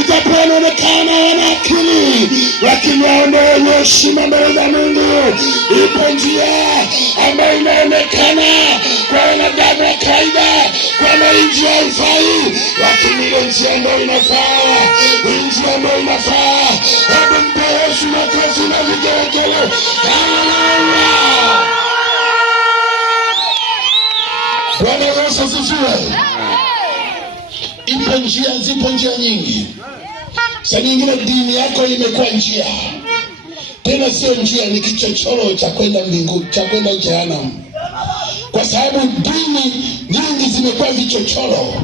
ijapokuwa wanaonekana wana akili, lakini wao ndio wenye heshima mbele za Mungu. Ipo njia ambayo inaonekana kwa wanadamu wa kawaida kwamba njia haifai, lakini ile njia ndio inafaa. Njia ndio inafaa. Hebu mpe Yesu makofi na vigelegele. Haleluya! Bwana Yesu asifiwe. Zipo njia nyingi. Saa nyingine dini yako imekuwa njia. Tena sio njia, ni kichochoro cha kwenda mbinguni, cha kwenda jehanamu. Kwa sababu dini nyingi zimekuwa vichochoro.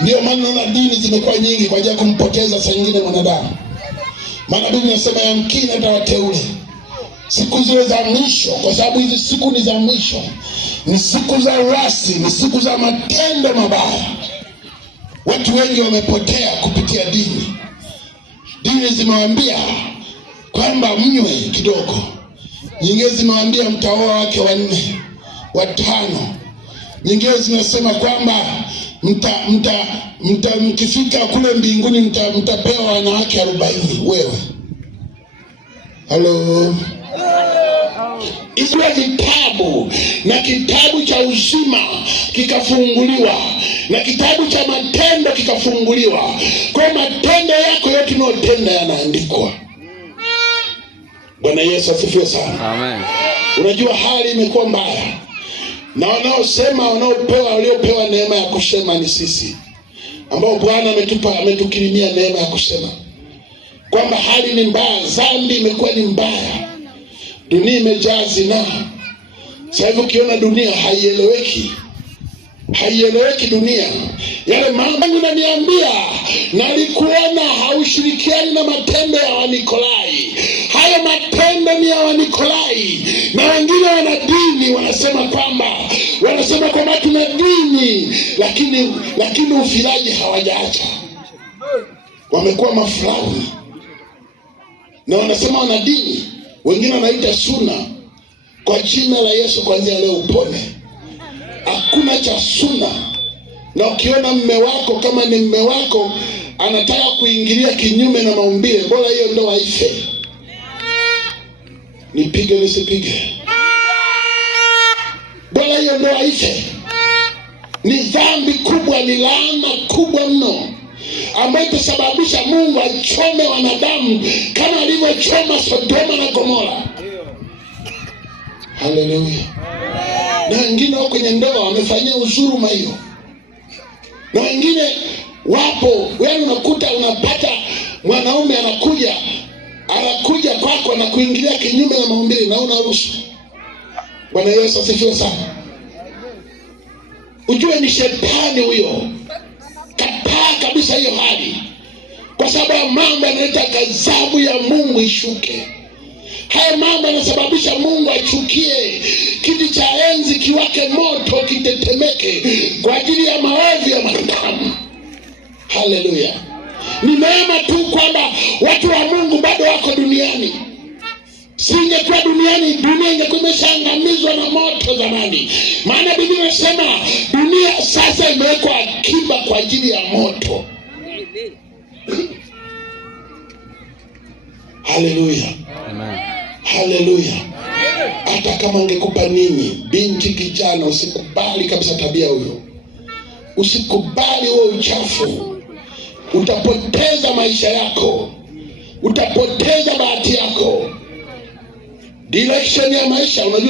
Ndio maana na dini zimekuwa nyingi kwa ajili ya kumpoteza saa nyingine mwanadamu. Maana Biblia inasema yamkini hata wateule siku zile za mwisho, kwa sababu hizi siku ni za mwisho, ni siku za urasi, ni siku za matendo mabaya. Watu wengi wamepotea kupitia dini. Dini zimewaambia kwamba mnywe kidogo, nyingine zimewaambia mtaoa wake 4, 5. Nyingine zinasema kwamba mkifika kule mbinguni mtapewa wanawake 40. Wewe halo, Israeli vitabu, na kitabu cha uzima kikafunguliwa, na kitabu cha matendo kikafunguliwa. Kwa matendo yako yote unayotenda yanaandikwa. Bwana Yesu asifiwe sana. Amen. Unajua hali imekuwa mbaya, na waliopewa neema ya kusema ni sisi ambao Bwana ametukirimia neema ya kusema kwamba hali ni mbaya, dhambi imekuwa ni mbaya, dunia imejaa zinaa. Sasa hivi ukiona dunia haieleweki dunia. Yale mambo unaniambia nalikuona haushirikiani na matendo ya Wanikolai. Hayo matendo ni ya Wanikolai. Na wengine wana dini wanasema kwamba tuna dini, lakini ufilaji hawajaacha. Wamekuwa mafulani na wanasema wana dini. Wengine wanaita suna. Kwa jina la Yesu kuanzia leo upone. Hakuna cha suna. Na ukiona mme wako, kama ni mme wako anataka kuingilia kinyume na maumbile, bora hiyo ndoa ife. Nipige nisipige, bora hiyo ndoa ife. Ni dhambi kubwa, ni laana kubwa mno ambayo itasababisha Mungu achome wanadamu kama alivyochoma Sodoma na Gomora. Haleluya. Na wengine wako kwenye ndoa wamefanyia uzuruma hiyo. Na wengine wapo, wewe unakuta unapata mwanaume anakuja kwako na kuingilia kinyume na maumbile na unaruhusu. Bwana Yesu asifiwe sana. Ujue ni shetani huyo. Kataa kabisa hiyo hali. Kwa sababu mambo yanaleta ghadhabu ya Mungu ishuke. Haya mambo yanasababisha Mungu achukie, kiti cha enzi kiwake moto, kitetemeke kwa ajili ya maovu ya wanadamu. Haleluya. Ni neema tu kwamba watu wa Mungu bado wako duniani. Singekuwa duniani, dunia ingekuwa imeshaangamizwa na moto zamani. Maana Biblia inasema dunia sasa imewekwa akiba kwa ajili ya moto. Haleluya. Amen. Haleluya. Hata kama ungekupa nini, binti kijana, usikubali kabisa tabia huyo. Usikubali huo uchafu. Utapoteza maisha yako. Utapoteza bahati yako. Direction ya maisha unajua